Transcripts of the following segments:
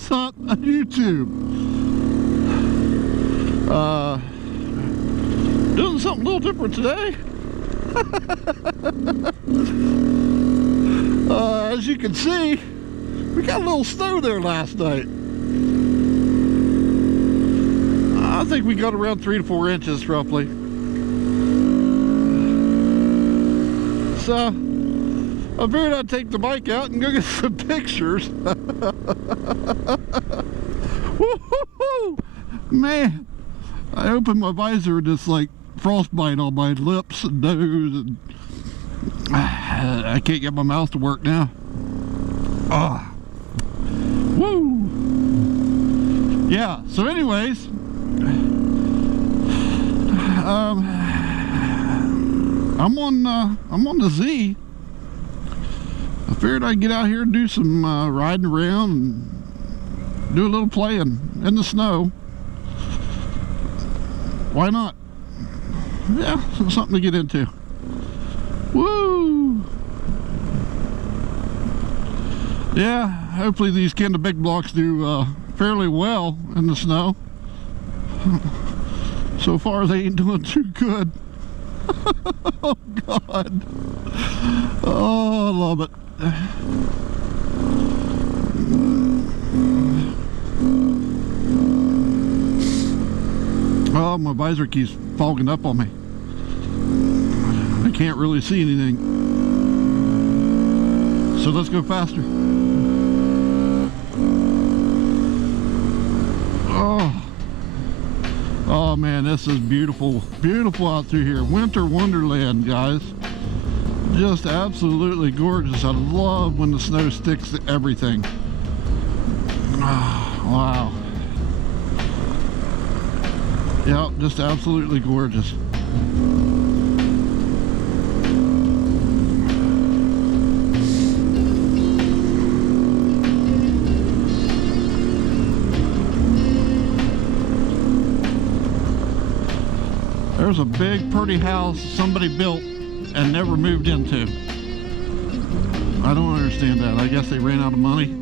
What's up on YouTube? Doing something a little different today. As you can see, we got a little snow there last night. I think we got around 3 to 4 inches roughly. So I figured I'd take the bike out and go get some pictures. Woo-hoo-hoo! Man, I opened my visor and it's like frostbite on my lips and nose, and I can't get my mouth to work now. Ah, woo! Yeah. So, anyways, I'm on the Z. I figured I'd get out here and do some riding around and do a little playing in the snow. Why not? Yeah, something to get into. Woo! Yeah, hopefully these kind of big blocks do fairly well in the snow. So far they ain't doing too good. Oh God. Oh, I love it. Oh, my visor keeps fogging up on me. I can't really see anything. So let's go faster. Oh man, this is beautiful. Beautiful out through here. Winter wonderland, guys. Just absolutely gorgeous. I love when the snow sticks to everything. Oh, wow. Yeah, just absolutely gorgeous. There's a big pretty house somebody built and never moved into. I don't understand that. I guess they ran out of money.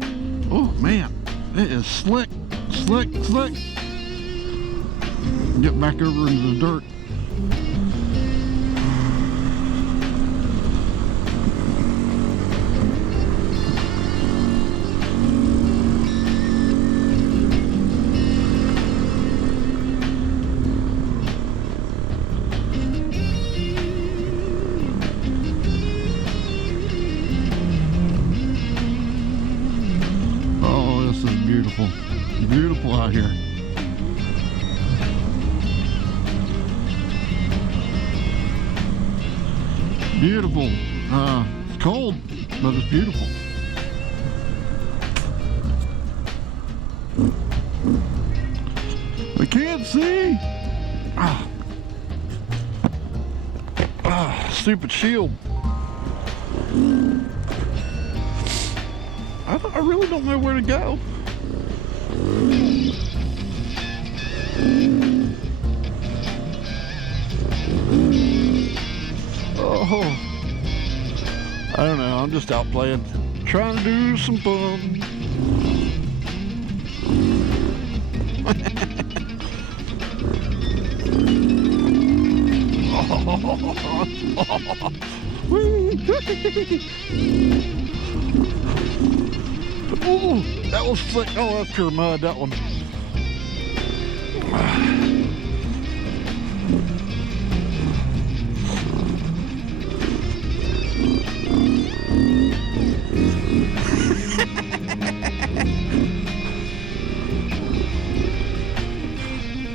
Oh man, it is slick, slick, slick. Get back over into the dirt. Oh, this is beautiful. Beautiful out here. Beautiful. It's cold, but it's beautiful. I can't see. Stupid shield. I really don't know where to go. Oh, I don't know. I'm just out playing, trying to do some fun. Oh, that was slick. Oh, that's pure mud, that one.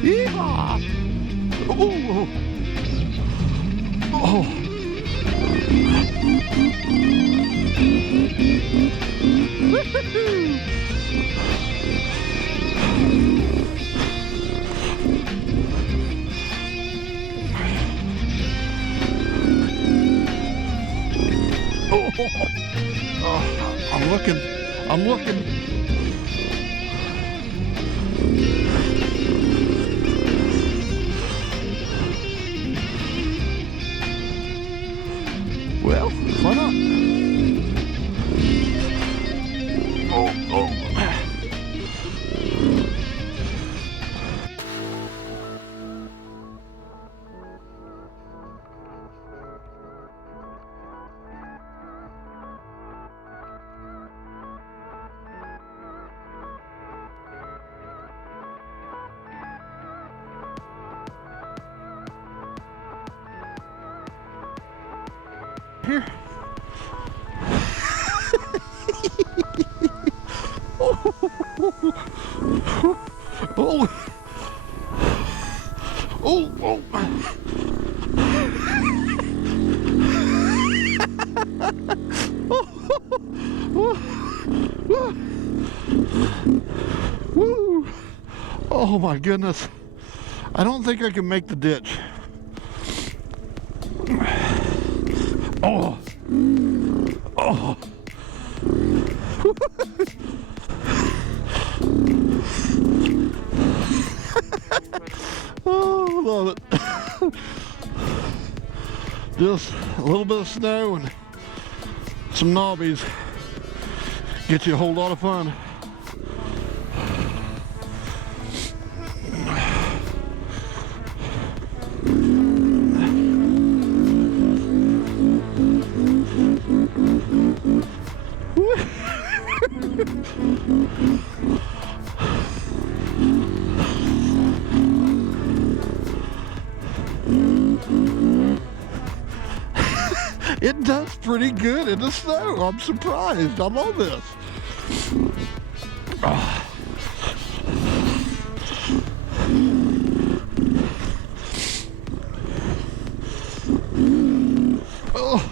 Yeehaw! Oh! Oh! Oh, I'm looking. Well, why not? Oh. Here. Oh. Oh, oh. Woo. Oh my goodness. I don't think I can make the ditch. Oh. Oh. Oh, I love it. Just a little bit of snow and some knobbies get you a whole lot of fun. It does pretty good in the snow. I'm surprised. I love this. Oh. Oh.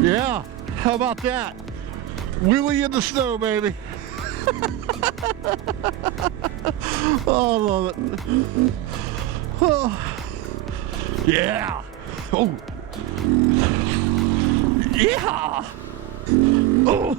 Yeah, how about that? Wheelie in the snow, baby. Oh, I love it. Oh. Yeah. Oh. Yeah. Oh.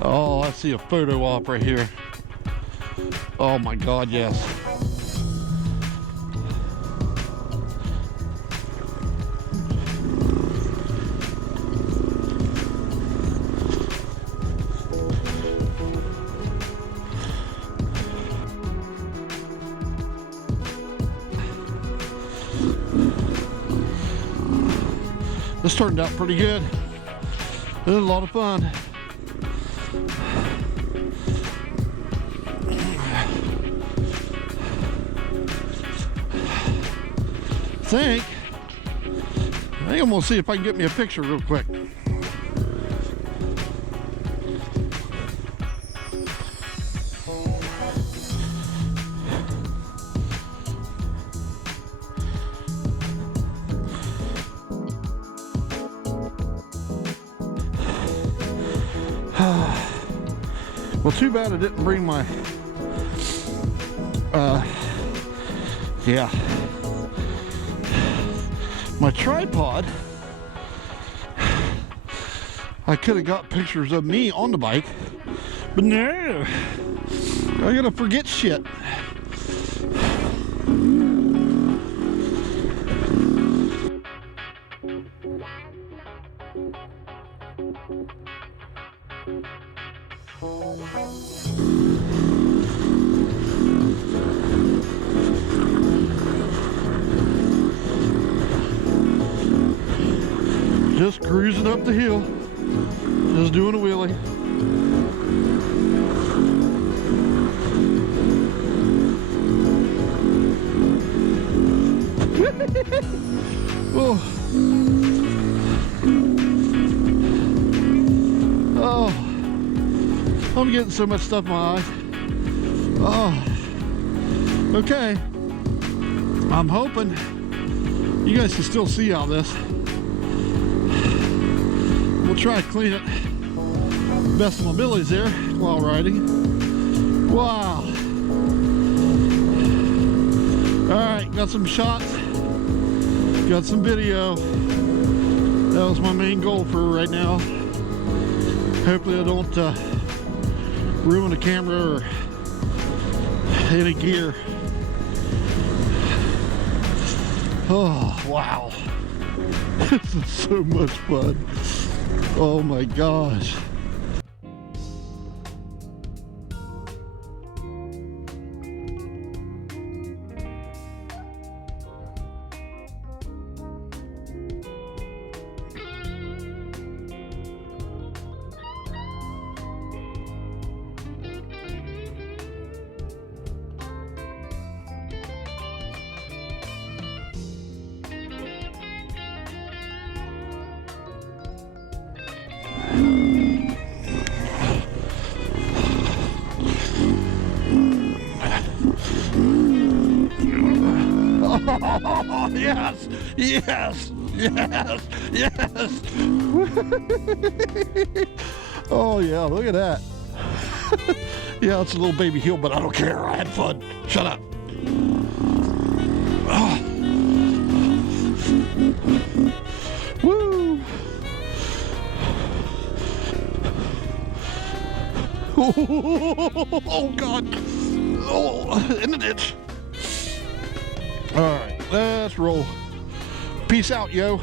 Oh, I see a photo op right here. Oh my God, yes. This turned out pretty good. It was a lot of fun. I think I'm gonna see if I can get me a picture real quick. Well, too bad I didn't bring my my tripod. I could have got pictures of me on the bike, but no, I gotta forget shit. Just cruising up the hill, just doing a wheelie. Oh. Oh, I'm getting so much stuff in my eyes. Oh, okay. I'm hoping you guys can still see all this. We'll try to clean it best of my abilities there while riding. Wow. Alright, got some shots, got some video. That was my main goal for right now. Hopefully I don't ruin the camera or any gear. Oh, wow. This is so much fun. Oh my gosh. Oh, yes, yes, yes, yes. Oh, yeah, look at that. Yeah, it's a little baby hill, but I don't care. I had fun. Shut up. Oh. Woo. Oh, God. Oh, in the ditch. All right, let's roll. Peace out, yo.